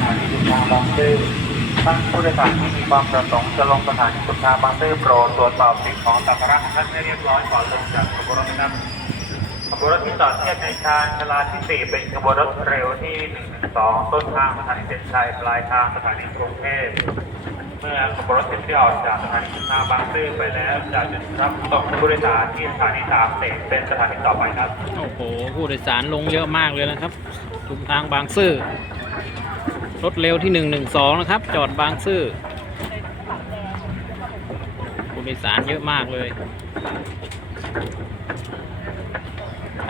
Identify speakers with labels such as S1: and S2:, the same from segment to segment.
S1: ถานีสุขาบางซื่อท่านผู้โดยสารที่มีความประสงค์จะลงสถานีสุขาบางซื่อโปรดตรวจสอบสิ่งของสัมภาระของท่านให้เรียบร้อยก่อนลงจากขบวนรถนะครับขบวนรถที่จอดเทียบในทานชลาที่ 4 เป็นขบวนรถเร็วที่ 112 ต้นทางสถานีเด่นชัยปลายทางสถานีกรุงเทพเมื่อขบวนรถที่ออกจากสถานีสุขาบางซื่อไปแล้วจะจุดรับส่งผู้โดยสารที่สถานีสามเสกเป็นสถานีต่อไปครับ
S2: โอ้โห ผู้โดยสารลงเยอะมากเลยนะครับ ทุมทางบางซื่อ รถเร็วที่ 112 นะครับ จอดบางซื่อผู้โดยสารเยอะมากเลย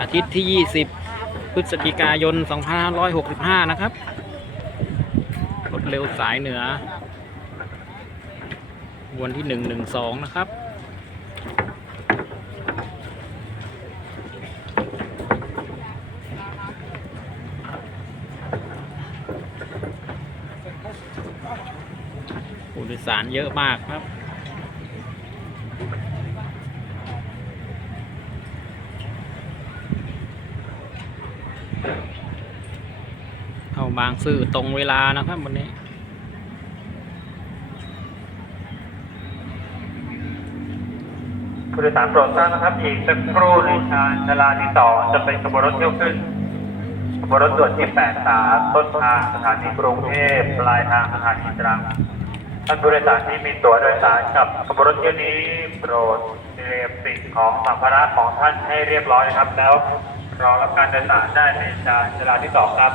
S2: อาทิตย์ที่ 20 พฤศจิกายน 2565 นะครับ รถเร็วสายเหนือ วันที่ 112 นะครับ ผู้โดยสารเยอะมากครับ เข้าบางซื่อตรงเวลานะครับวันนี้
S1: ผู้โดยสารโปรดทราบนะครับ อีกสักครู่ในชานชาลาที่สองจะเป็นขบวนรถเที่ยวขึ้นขบวนรถด่วนที่83ต้นทางสถานีกรุงเทพปลายทางสถานีตรัง ท่านผู้โดยสารที่มีตั๋วโดยสารกับขบวนรถเที่ยวนี้โปรดเตรียมสิ่งของสัมภาระของท่านให้เรียบร้อยนะครับ แล้วรอรับการโดยสารได้ในชานชาลาที่สองครับ